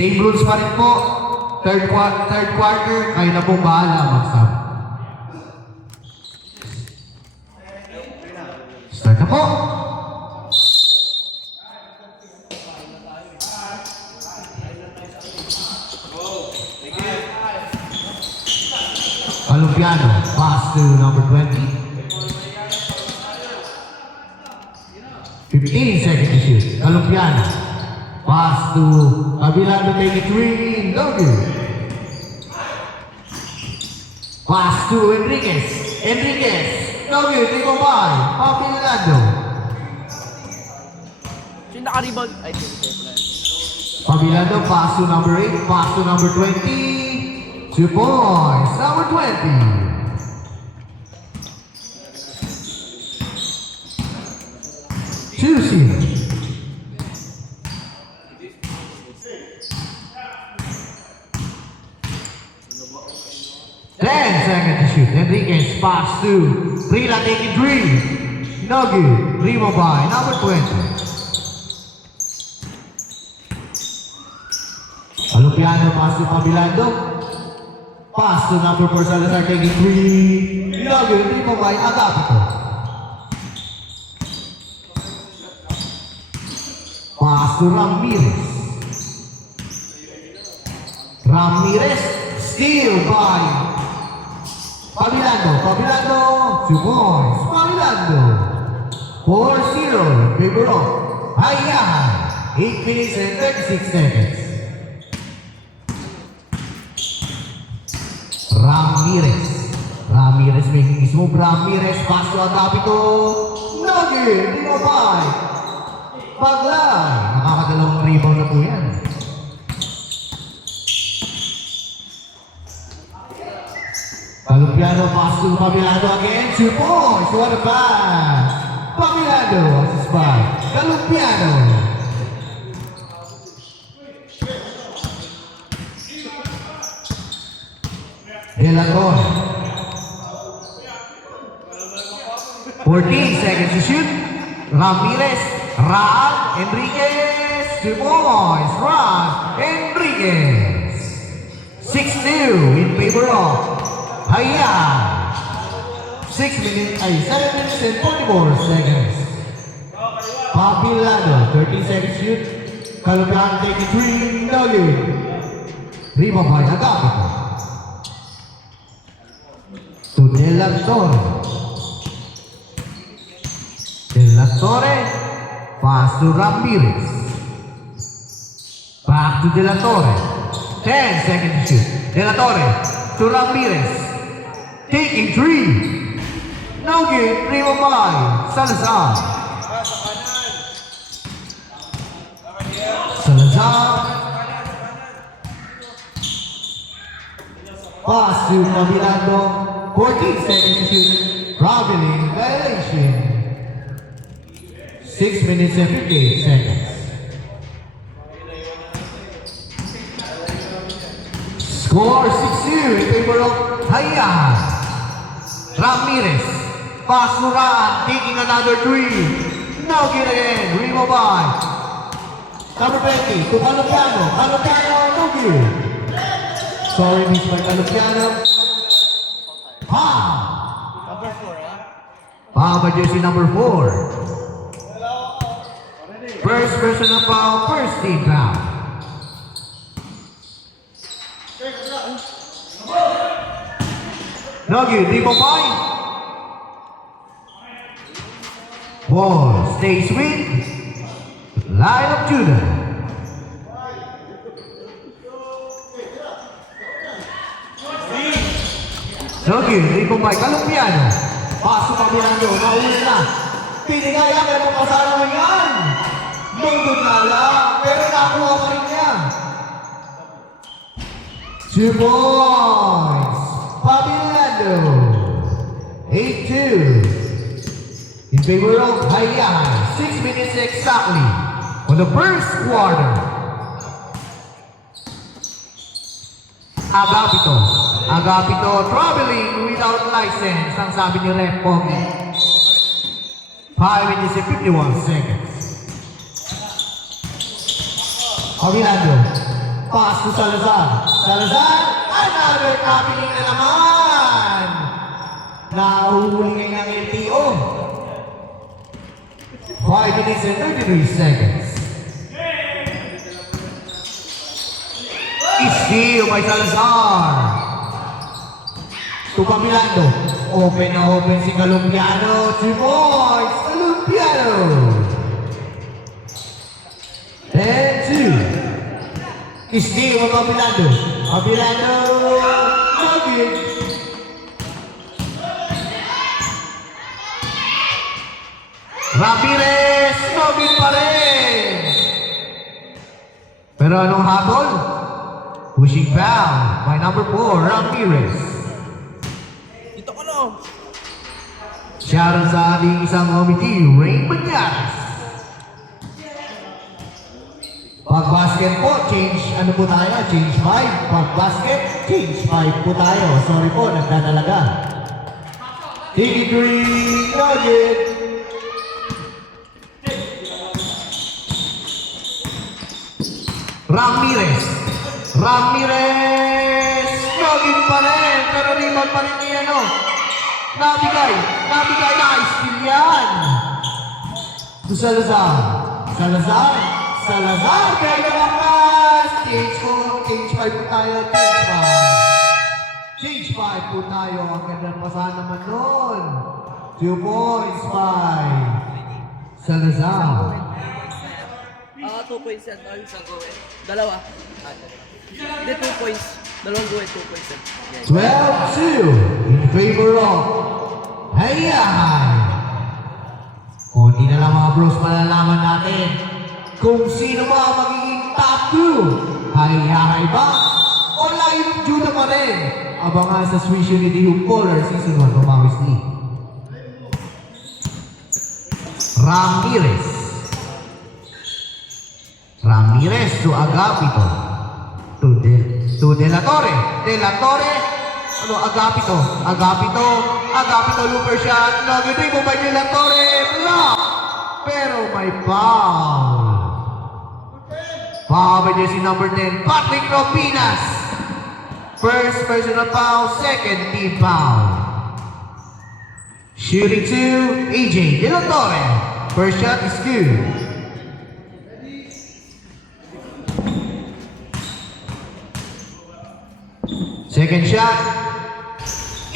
Same rules pa rin po. Third quarter, kayo na pong bahala mag-stop. Start na po. Colombiano, pass to number 20. 15 seconds to shoot. Colombiano, pass to Avilano, 23. No good. Pass to Enriquez. No good. They go by. Avilano. Sino naka-rebound? Ay, Avilano, pass to number 8. Pass to number 20. 2 points. Number 20. Choosing. 10 seconds to shoot. Enriquez pass to Rila taking 3. No good. Remo by number 20. Alupiano pass to Pabilando. Pass to number 4 Salazar taking 3. No good. Remo by Agapito. Pass to Ramirez. Steal by Pabilando, 2 points. Pabilando, 4-0, favor of Hayahan, 8 minutes and 36 seconds. Ramirez making his move. Ramirez, pass to Agapito. No good, Remo by Paglay. Nakakadalawang rebound na po yan. Colombiano pass to Pabilando again. 2 points. What a pass. Pabilando assist by Colombiano. De La Torre. 14 seconds to shoot. Ramirez. Enriquez. 2 points. Enriquez. 6-2 in favor of Hayahan. 7 minutes and 44 seconds. Pabilando, 13 seconds shoot. Colombiano taking 3. No good. Remo by Agapito. To De La Torre. Pass to Ramirez. Back to De La Torre. 10 seconds to shoot. De La Torre to Ramirez. Taking 3. No good. Remo by Salazar. Pass to Pabilando. 14 seconds to shoot. Traveling violation. 6 minutes and 58 seconds. Score 6-2 in favor of Hayahan. Ramirez. Pass to Raan. Taking another 3. No good again. Remo by number 20 to Colombiano. No good. Sorry, missed by Colombiano. number 4, by jersey number 4. First personal foul, first team foul. No good, Remo by. Ball stays with Lion of Judah. No good, Remo by Colombiano. Pasok Pabilando, nauna na. Pinigaya, pero pasara mo yan. Lundod na lang, pero nakuha pa rin niya. 2 points. Pabilando. 8-2. In favor of Hayahan. 6 minutes exactly on the first quarter. Agapito traveling without license. Ang sabi ni Ref Pogi. 5 minutes and 51 seconds. Pabilando. Pass to Salazar. Salazar, another happening na naman. Nahuhuli ngayon ng LTO. 5 minutes and 33 seconds. Steal by Salazar. Tupamilando. Open na open si Colombiano. 3 points. Colombiano. 10-2. Steal by Tupamilando. Tupamilando. Nugget. Ramirez. Nugget pa rin. Pero anong hatol? Pushing foul by number 4, Ramirez. Dito ko no. Shoutout sa ating isang committee, Rain Banyas. Pag basket po, change ano po tayo? Change 5. Pag basket, change 5 po tayo. Sorry po, nagdadalaga. Take it 3, Nugget. Ramirez. Ramirez! Nugget pa rin! Pero rebound pa rin niya, no? Nabigay! Nice! Steal yan! To Salazar! Salazar! Kaya naman pass! Change 5 po tayo. Change 5 po tayo. Ang ganda pasahan naman nun. 2 points, 5. Salazar. 2 points yan. Ano sa go eh? Dalawa. Hindi, 2 points. Dalawang go eh, 2 points yan. 12-2 in favor of Hayay. Kunti na lang mga bros, malalaman natin kung sino ba magiging top 2. Hayay ba? O Lion Judah pa rin? Abangan sa Swiss Unity yung Polar Season 1 Romawis League. Ramirez to Agapito. To De La Torre. Ano, Agapito, looper shot. Nag-dribble mo ba De La Torre? Block! Pero may foul. Foul by jersey number 10, Patrick Ropinas. First personal foul, second team foul. Shooting 2, AJ De La Torre. First shot is good. Second shot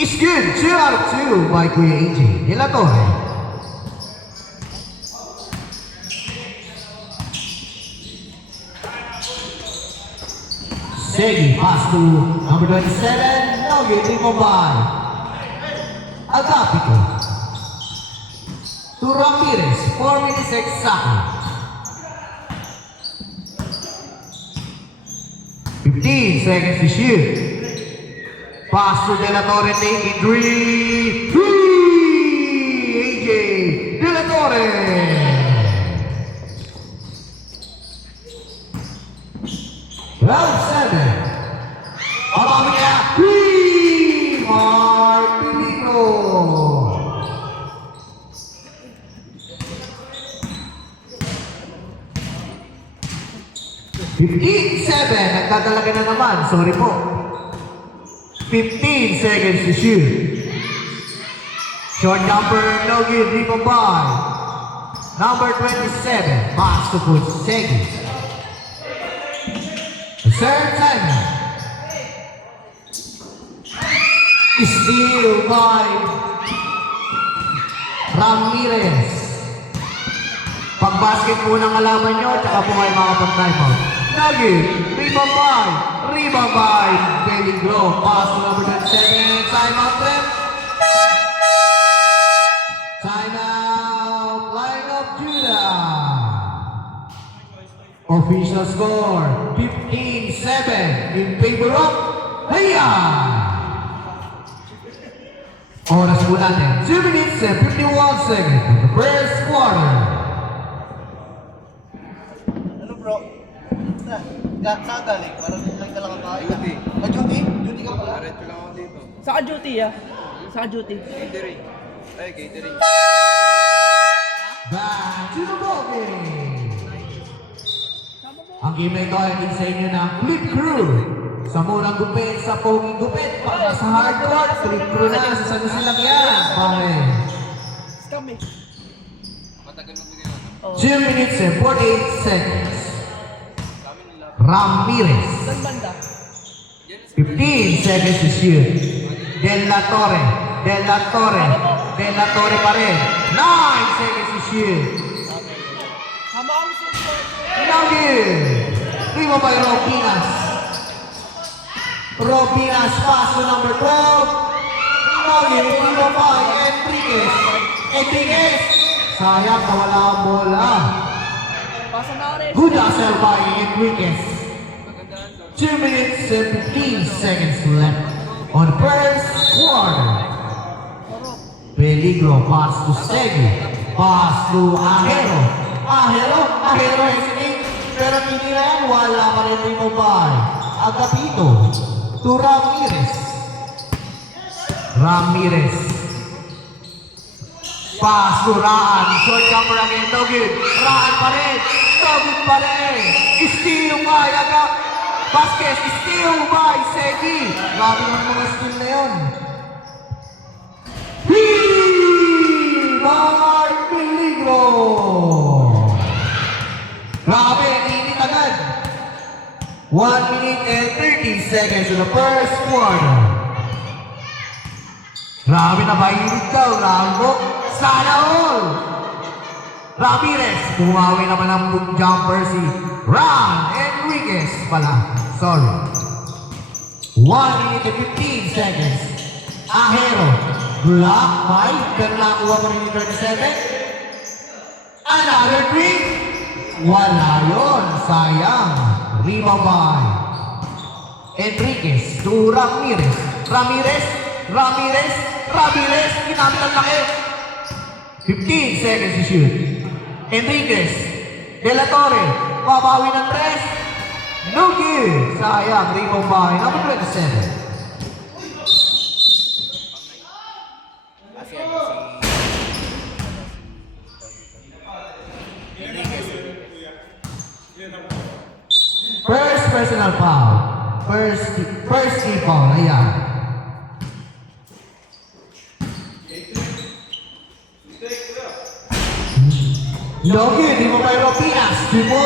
is good. 2 out of 2 by Kuya AJ De La Torre. Segi pass to number 27. Nugget dribble by Agapito. To Ramirez. 4 minutes exactly. 15 seconds to shoot. Pass to De La Torre, taking 3. AJ De La Torre. Round 7. Abang niya. 3. Martino. $15-7. Nagdadalaga na naman. Sorry po. 15 seconds to shoot. Short jumper, no good, rebound by number 27, pass to Segi. Third timeout. Steal by Ramirez. Pag-basket po ng alaman nyo, tsaka po kayo makapag-timeout. Nugget, rebound by Belly Grove. Pass to number 27, timeout rep. Timeout, lineup Judah. Official score, 15-7 in favor of Hayay. Oras po natin, 2 minutes and 51 seconds for the first quarter. Ano bro? Saan galing? Parang nagdala ka tayo. Duty. Duty? Duty ka pala? Diretso lang ako dito. Saka duty ah. Saka duty. Catering. Ay, catering. Back to the ball game. Ang game na ito ay din sa inyo ng Clip Crew. Sa murang gupit, sa poging gupit, para sa hardcore, Clip Crew na sa San Jose lang yan. Pare. Scam eh. Matagal magbigay ako. Oh. 2 minutes and 48 seconds. Ramirez. Saan banda? 15 seconds to shoot. De La Torre. De La Torre. De La Torre pa rin. 9 seconds to shoot. Hama ang support. Inauguin. Primo by Robinas. Robinas, paso number 12. Inauguin, primo by Enriquez. Enriquez. Sayang, nawala ang bola. Pasa na rin. Good hustle by Enriquez. 2 minutes and 15 seconds left on the first quarter. Peligro, pass to Segi. Pass to Ajero. Ajero hesitate. Pero hindi na yan, wala pa rin yung mobile. Agapito to Ramirez. Ramirez. Pass to Raan. Short jumper again, no good. Raan pa rin. No good pa rin. Steal by Vasquez. Steal by Segi. Grabe naman mga steal na yun. Mark Peligro. Grabe, init agad. 1 minute and 30 seconds in the first quarter. Grabe na mainit ka, Rambo. Sana all! Ramirez, bumawi naman ang jumper si Ron Enriquez pala. Sorry. 1 minute and 15 seconds. Ajero. Block by. Pero nakuha pa rin yung 37. Another three. Wala yun. Sayang. Rebound by Enriquez to Ramirez. Ramirez. Ginamit ang laki. 15 seconds to shoot. Enriquez. De La Torre. Babawi ng 3. No good. Sayang. Rebound by number 27. Kasi ano First personal foul. First team foul. Ayan. No good. Di mo kay Ropinas. Di mo.